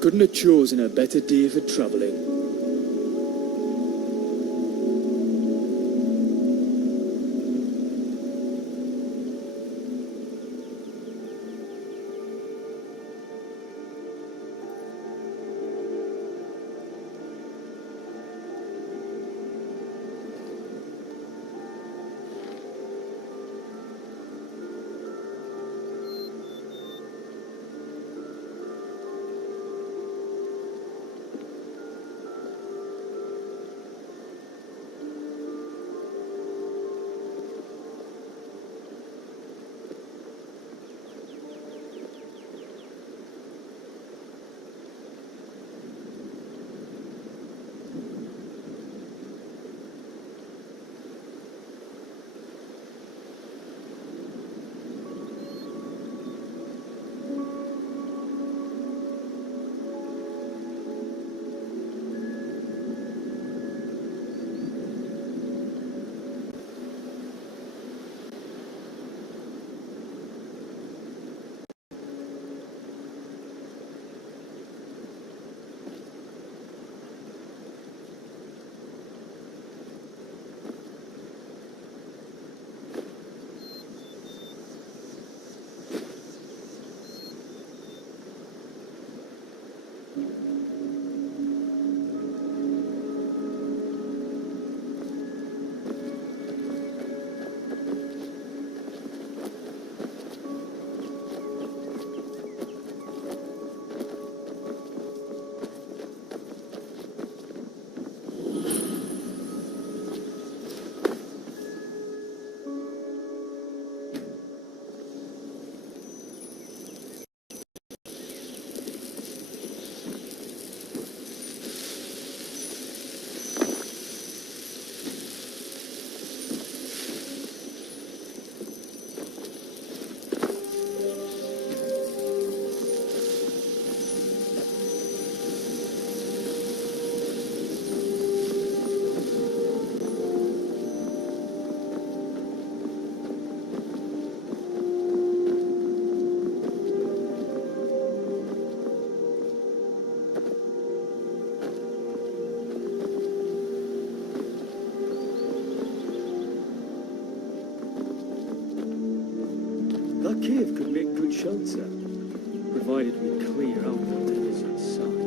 Couldn't have chosen a better day for traveling. That cave could make good shelter, provided we clear out whatever's inside.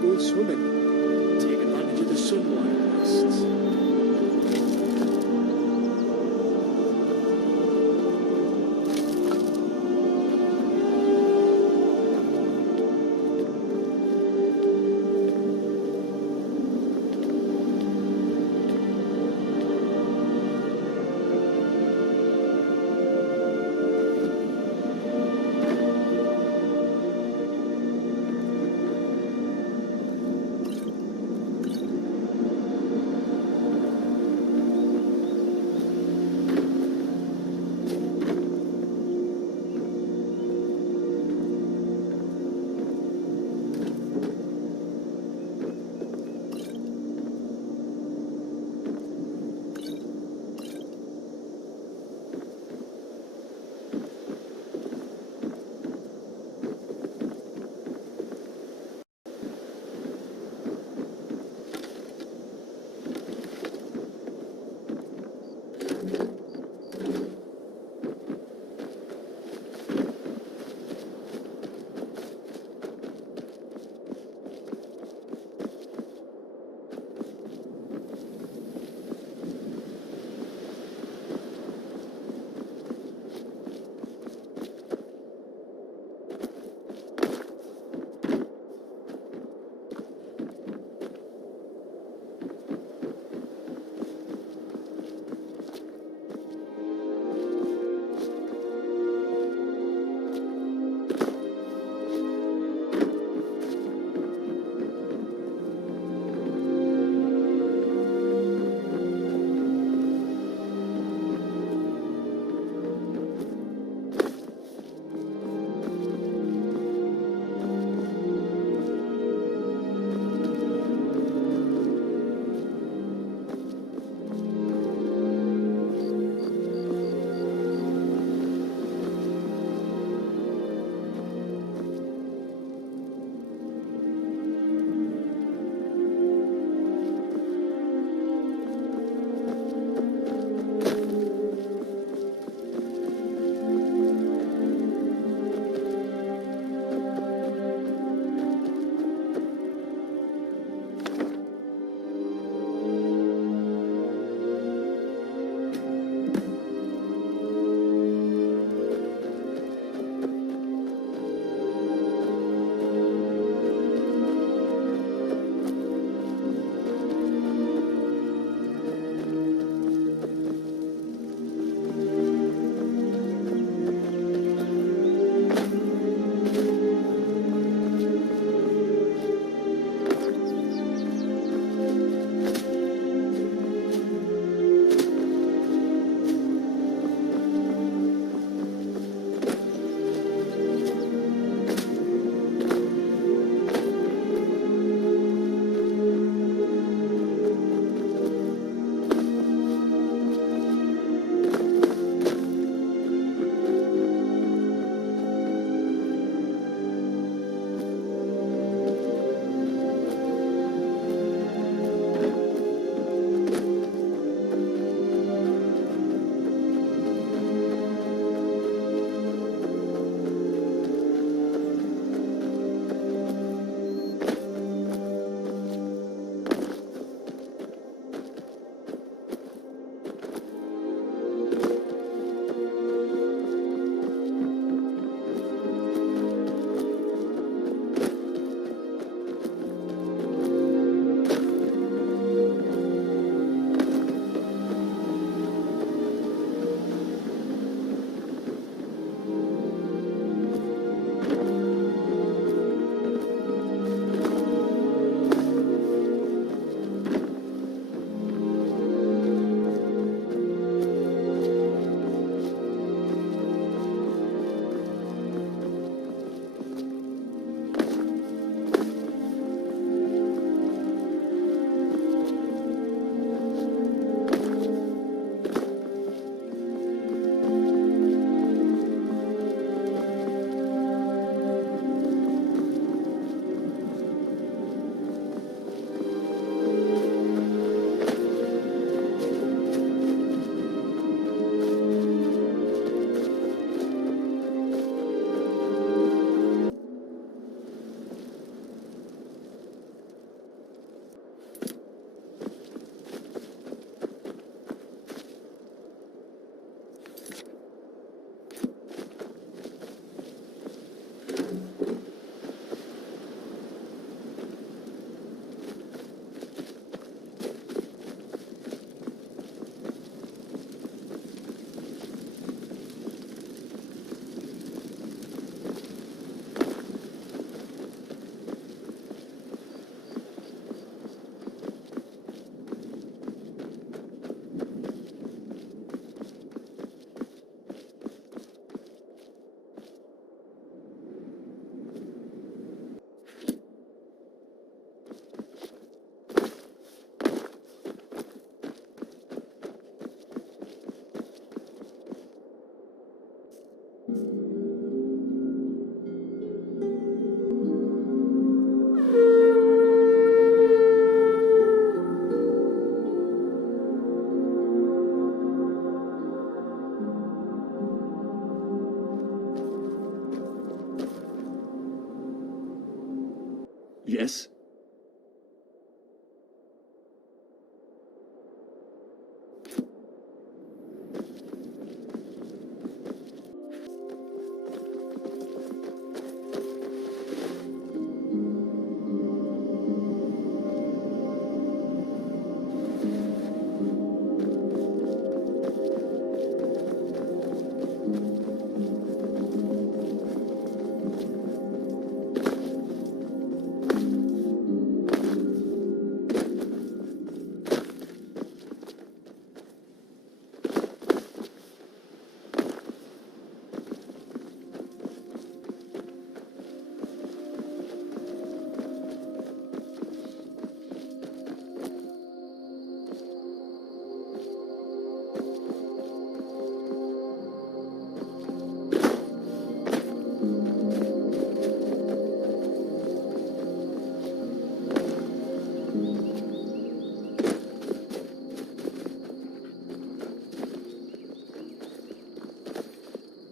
go swimming. Take advantage of the sun while it lasts. Yes?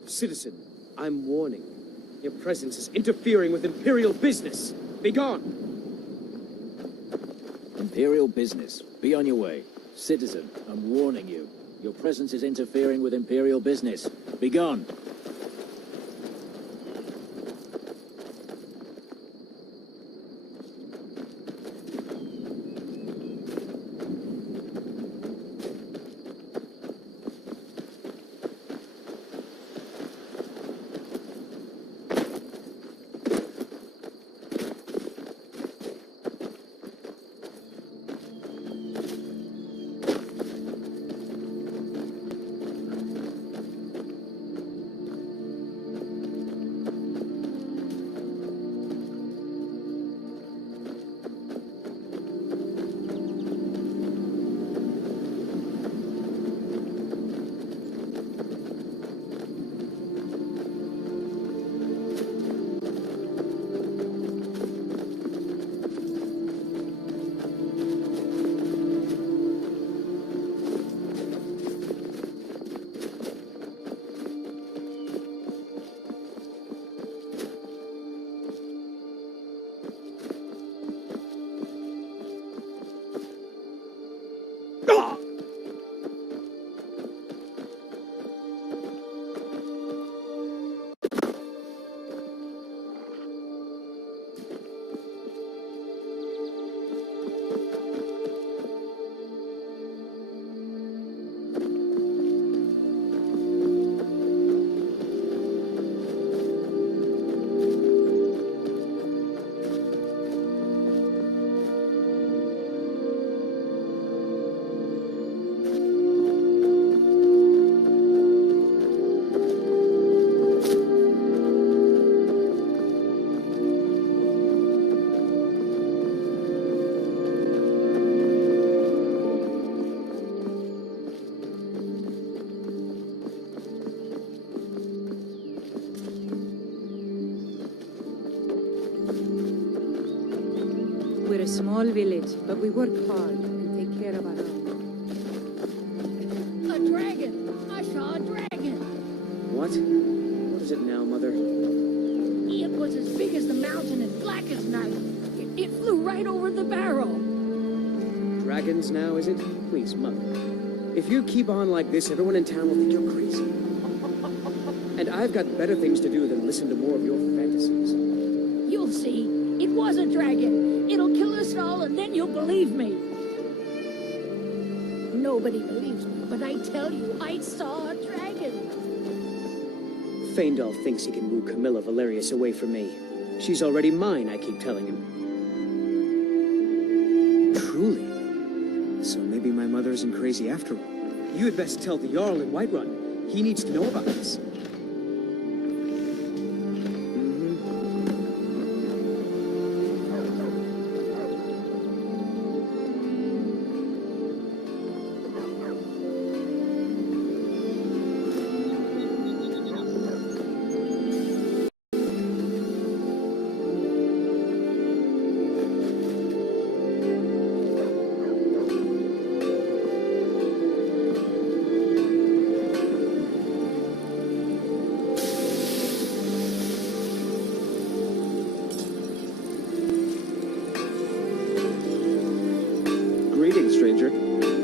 Citizen, I'm warning. Your presence is interfering with Imperial business. Begone! Imperial business. Be on your way. Citizen, I'm warning you. Your presence is interfering with Imperial business. Begone! We're a small village, but we work hard and take care of our own. A dragon! I saw a dragon! What? What is it now, Mother? It was as big as the mountain and black as night. It flew right over the barrel. Dragons now, is it? Please, Mother. If you keep on like this, everyone in town will think you're crazy. And I've got better things to do than listen to more of your fantasies. You'll see. It was a dragon. It'll kill us all, and then you'll believe me. Nobody believes me, but I tell you, I saw a dragon. Feindal thinks he can woo Camilla Valerius away from me. She's already mine, I keep telling him. Truly? So maybe my mother isn't crazy after all. You had best tell the Jarl in Whiterun. He needs to know about this.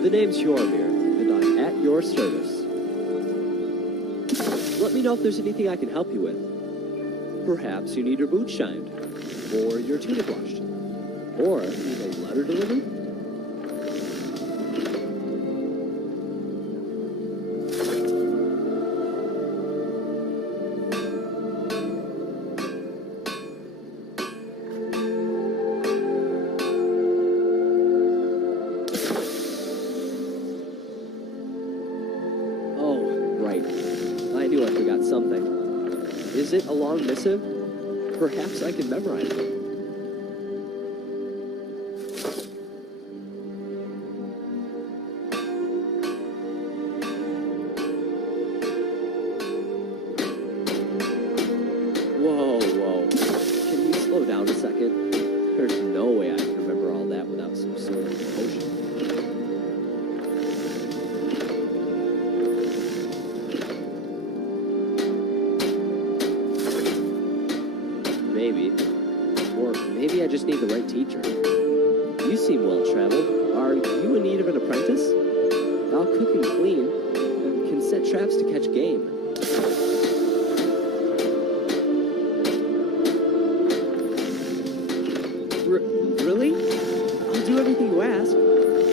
The name's Yormir, and I'm at your service. Let me know if there's anything I can help you with. Perhaps you need your boots shined, or your tunic washed, or need a letter delivered? Is it a long missive? Perhaps I can memorize it. Whoa. Can you slow down a second? There's no way I can remember all that without some sort of potion. Maybe. Or maybe I just need the right teacher. You seem well-traveled. Are you in need of an apprentice? I'll cook and clean, and can set traps to catch game. Really? I'll do everything you ask.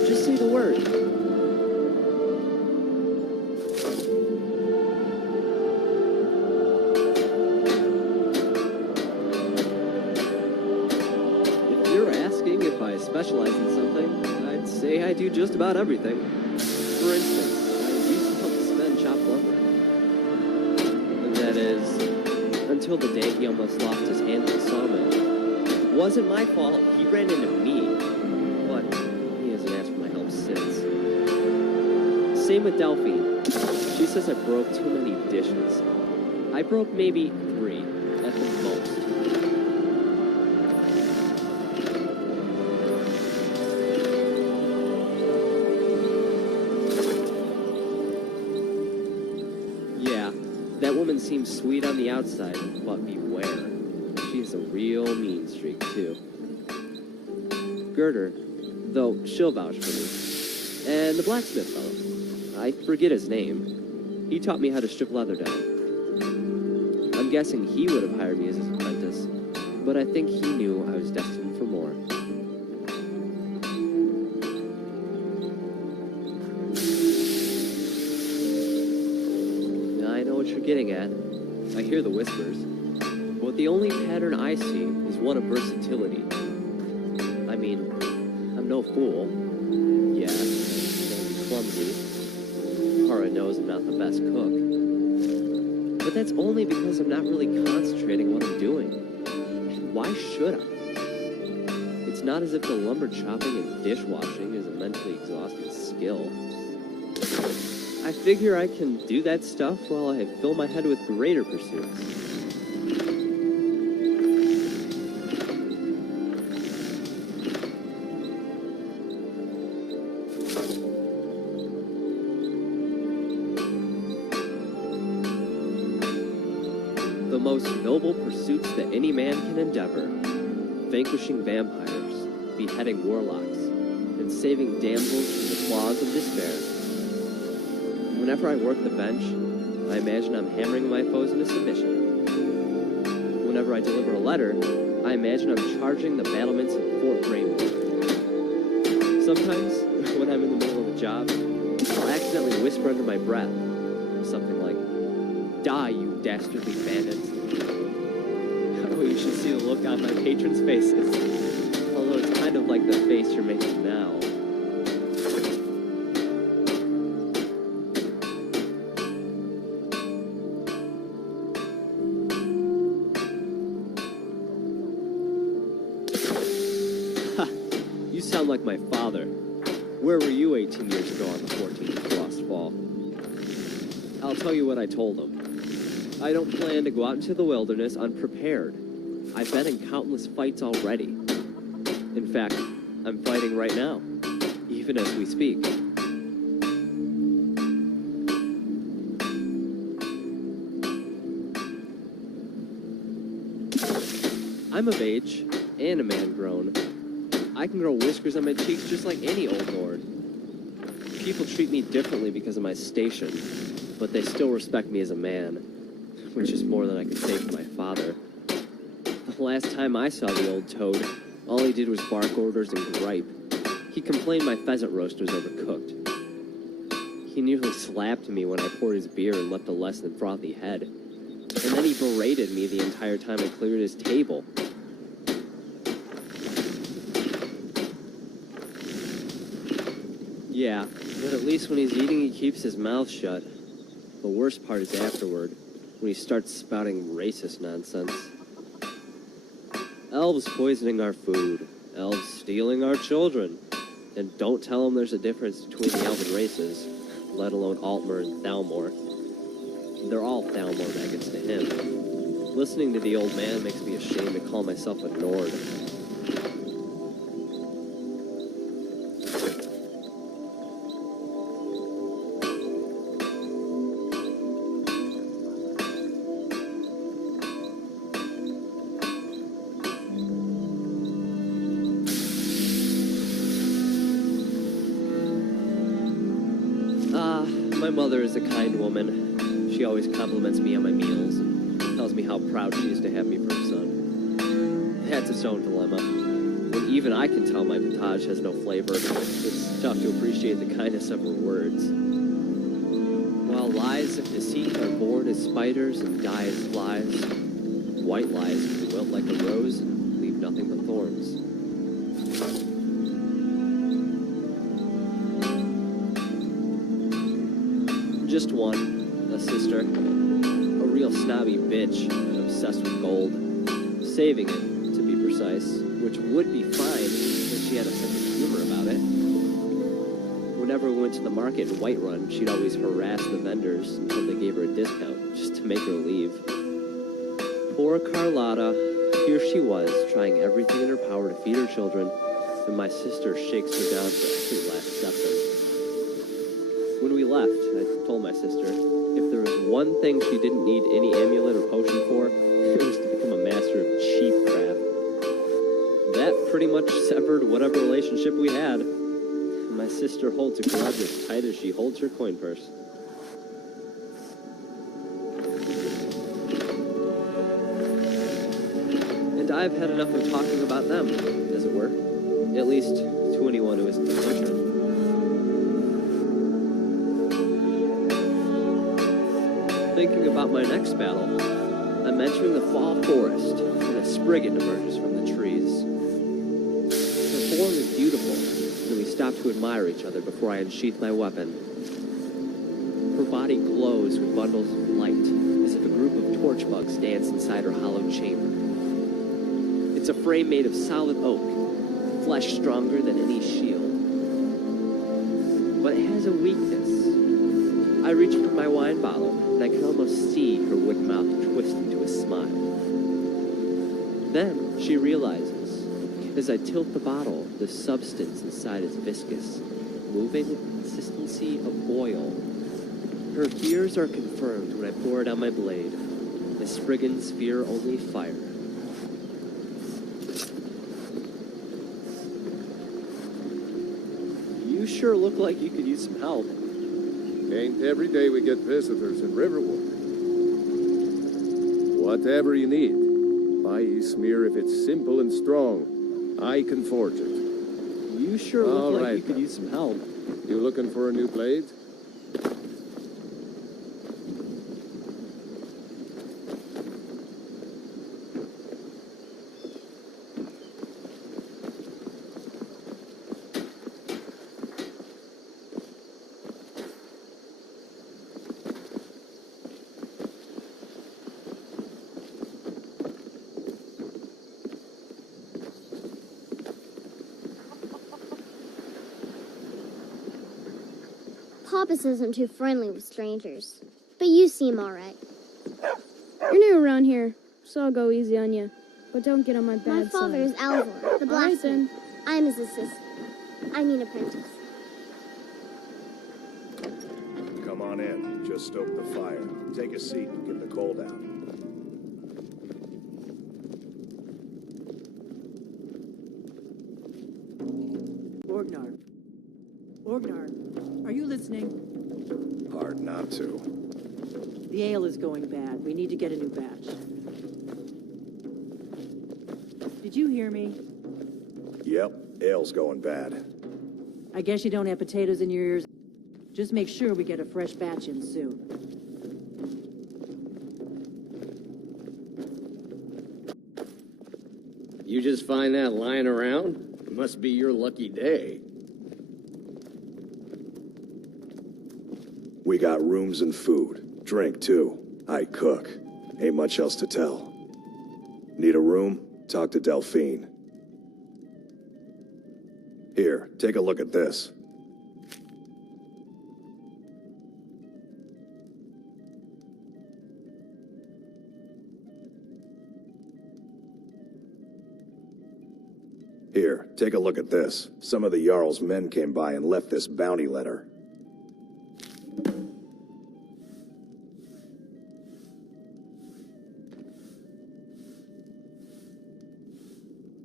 Just say the word. Specialize in something, I'd say I do just about everything. For instance, I used to help Sven chop lumber. And that is, until the day he almost lost his hand in the sawmill. It wasn't my fault, he ran into me. But he hasn't asked for my help since. Same with Delphine. She says I broke too many dishes. I broke maybe 3, at the most. That woman seems sweet on the outside, but beware. She has a real mean streak, too. Girder, though she'll vouch for me. And the blacksmith fellow. I forget his name. He taught me how to strip leather down. I'm guessing he would have hired me as his apprentice, but I think he knew I was destined for more. You're getting at. I hear the whispers, but the only pattern I see is one of versatility. I mean, I'm no fool. Yeah, I'm clumsy. Hara knows I'm not the best cook. But that's only because I'm not really concentrating what I'm doing. Why should I? It's not as if the lumber chopping and dishwashing is a mentally exhausting skill. I figure I can do that stuff while I fill my head with greater pursuits. The most noble pursuits that any man can endeavor: vanquishing vampires, beheading warlocks, and saving damsels from the claws of despair. Whenever I work the bench, I imagine I'm hammering my foes into submission. Whenever I deliver a letter, I imagine I'm charging the battlements of Fort Raymond. Sometimes, when I'm in the middle of a job, I'll accidentally whisper under my breath something like, "Die, you dastardly bandits." Oh, you should see the look on my patrons' faces. Although it's kind of like the face you're making now. You sound like my father. Where were you 18 years ago on the 14th of Frost Fall? I'll tell you what I told him. I don't plan to go out into the wilderness unprepared. I've been in countless fights already. In fact, I'm fighting right now, even as we speak. I'm of age, and a man grown. I can grow whiskers on my cheeks just like any old lord. People treat me differently because of my station, but they still respect me as a man, which is more than I could say for my father. The last time I saw the old toad, all he did was bark orders and gripe. He complained my pheasant roast was overcooked. He nearly slapped me when I poured his beer and left a less than frothy head. And then he berated me the entire time I cleared his table. Yeah, but at least when he's eating, he keeps his mouth shut. The worst part is afterward, when he starts spouting racist nonsense. Elves poisoning our food, elves stealing our children. And don't tell him there's a difference between the elven races, let alone Altmer and Thalmor. They're all Thalmor maggots to him. Listening to the old man makes me ashamed to call myself a Nord. My mother is a kind woman. She always compliments me on my meals and tells me how proud she is to have me for her son. That's its own dilemma. When even I can tell my potage has no flavor, it's tough to appreciate the kindness of her words. While lies of deceit are born as spiders and die as flies, white lies can wilt like a rose and leave nothing but thorns. Just one, a sister, a real snobby bitch and obsessed with gold, saving it, to be precise, which would be fine if she had a sense of humor about it. Whenever we went to the market in Whiterun, she'd always harass the vendors until they gave her a discount, just to make her leave. Poor Carlotta, here she was, trying everything in her power to feed her children, and my sister shakes her down for every last second. When we left, I told my sister, if there was one thing she didn't need any amulet or potion for, it was to become a master of cheap craft. That pretty much severed whatever relationship we had. My sister holds a grudge as tight as she holds her coin purse. And I've had enough of talking about them, as it were. At least to anyone who isn't a patron. Thinking about my next battle, I'm entering the fall forest when a Spriggan emerges from the trees. Her form is beautiful, and we stop to admire each other before I unsheath my weapon. Her body glows with bundles of light, as if a group of torch bugs dance inside her hollowed chamber. It's a frame made of solid oak, flesh stronger than any shield. But it has a weakness. I reach for my wine bottle, and I can almost see her wood mouth twist into a smile. Then she realizes, as I tilt the bottle, the substance inside is viscous, moving with the consistency of oil. Her fears are confirmed when I pour it on my blade. The Spriggans fear only fire. You sure look like you could use some help. Ain't every day we get visitors in Riverwood. Whatever you need. Buy smear if it's simple and strong. I can forge it. You sure look like you could use some help. You looking for a new blade? Papas isn't too friendly with strangers, but you seem all right. You're new around here, so I'll go easy on you. But don't get on my bad side. My father is Alvor, the blacksmith. I'm his assistant. I mean apprentice. Come on in. Just stoke the fire. Take a seat and get the cold out. Borgnar. Orgnar, are you listening? Hard not to. The ale is going bad. We need to get a new batch. Did you hear me? Yep, ale's going bad. I guess you don't have potatoes in your ears. Just make sure we get a fresh batch in soon. You just find that lying around? It must be your lucky day. We got rooms and food. Drink, too. I cook. Ain't much else to tell. Need a room? Talk to Delphine. Here, take a look at this. Here, take a look at this. Some of the Jarl's men came by and left this bounty letter.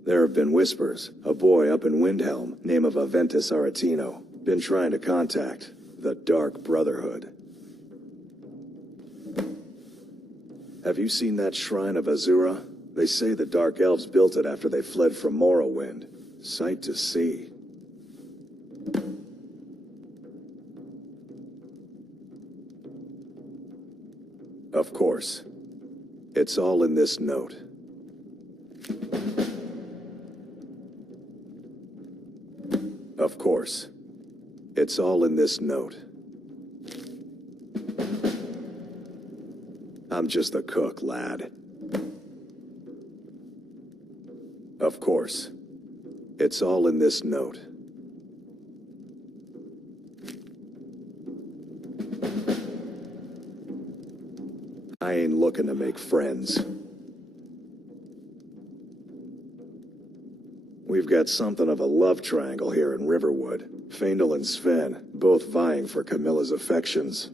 There have been whispers. A boy up in Windhelm, name of Aventus Aretino, been trying to contact the Dark Brotherhood. Have you seen that shrine of Azura? They say the Dark Elves built it after they fled from Morrowind. Sight to see. Of course. It's all in this note. Of course. It's all in this note. I'm just the cook, lad. Of course. It's all in this note. I ain't looking to make friends. We've got something of a love triangle here in Riverwood. Faendal and Sven, both vying for Camilla's affections.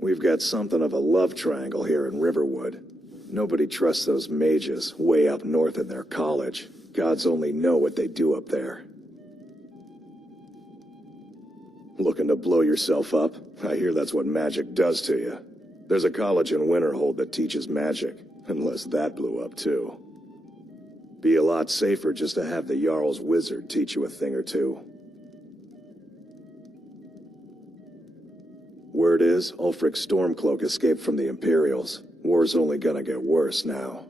We've got something of a love triangle here in Riverwood. Nobody trusts those mages way up north in their college. Gods only know what they do up there. Looking to blow yourself up? I hear that's what magic does to you. There's a college in Winterhold that teaches magic, unless that blew up too. Be a lot safer just to have the Jarl's wizard teach you a thing or two. Word is, Ulfric Stormcloak escaped from the Imperials. War's only gonna get worse now.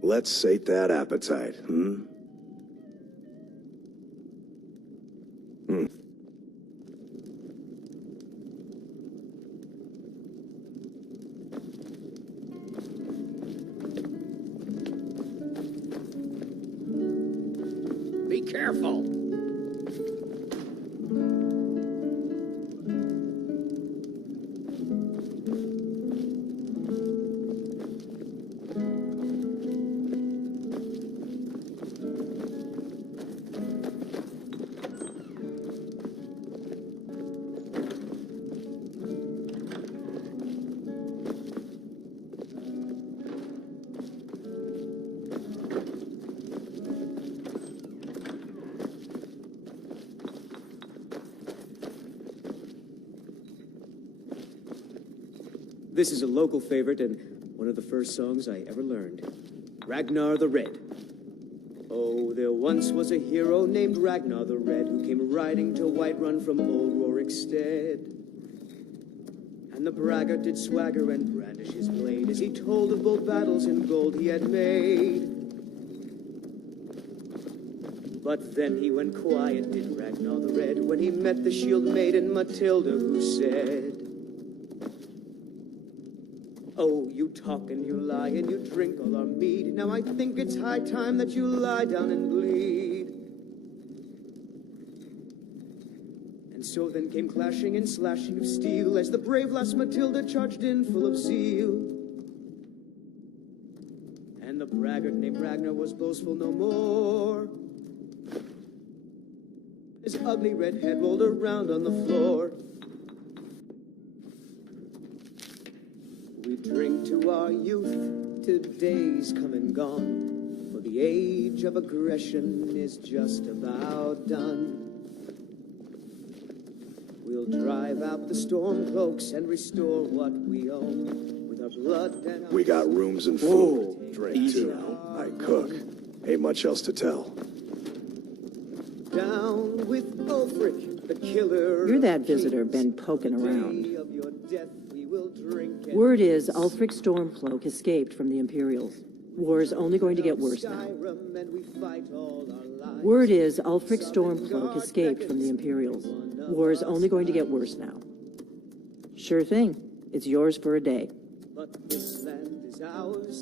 Let's sate that appetite, hmm? Be careful. This is a local favorite and one of the first songs I ever learned. Ragnar the Red. Oh, there once was a hero named Ragnar the Red who came riding to Whiterun from old Rorikstead. And the braggart did swagger and brandish his blade as he told of bold battles and gold he had made. But then he went quiet, did Ragnar the Red, when he met the shield maiden Matilda, who said, "Oh, you talk and you lie and you drink all our mead. Now I think it's high time that you lie down and bleed." And so then came clashing and slashing of steel as the brave lass Matilda charged in full of zeal. And the braggart named Ragnar was boastful no more. His ugly red head rolled around on the floor. We drink to our youth, to days come and gone, for The age of aggression is just about done. We'll drive out the stormcloaks and restore what we own with our blood and our... We got rooms and food. Drink, too. I cook. Ain't much else to tell. Down with Ulfric, the killer. You're that visitor been poking around. Of your death we will drink. Word is Ulfric Stormcloak escaped from the Imperials. War is only going to get worse now. Word is Ulfric Stormcloak escaped from the Imperials. War is only going to get worse now. Sure thing. It's yours for a day.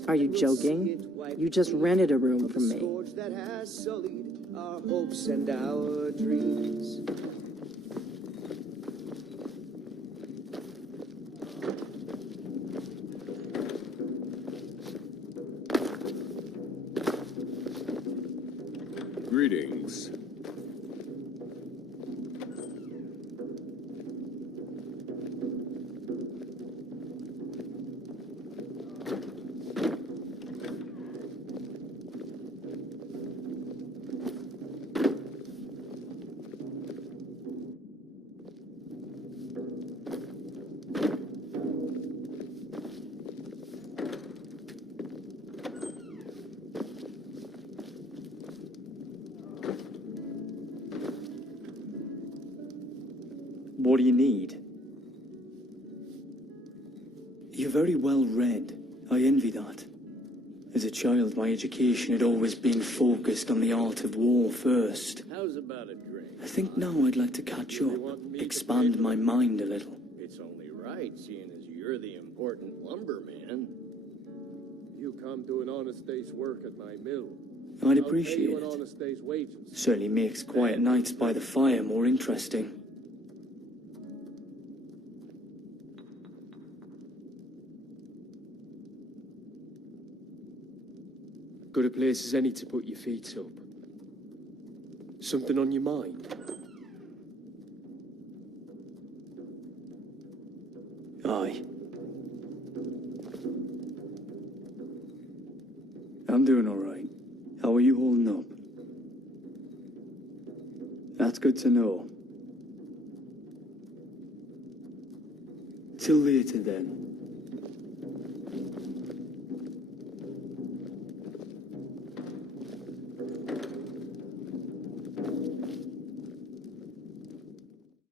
Are you joking? You just rented a room from me. That has sullied our hopes and our dreams. Greetings. What do you need? You're very well read. I envy that. As a child, my education had always been focused on the art of war first. How's about a drink? I think now I'd like to catch up, expand my mind a little. It's only right, seeing as you're the important lumberman. You come to an honest day's work at my mill. I'd appreciate I'll pay you an it. honest day's wages. Certainly makes quiet nights by the fire more interesting. Got a place as any to put your feet up? Something on your mind? Aye. I'm doing all right. How are you holding up? That's good to know. Till later then.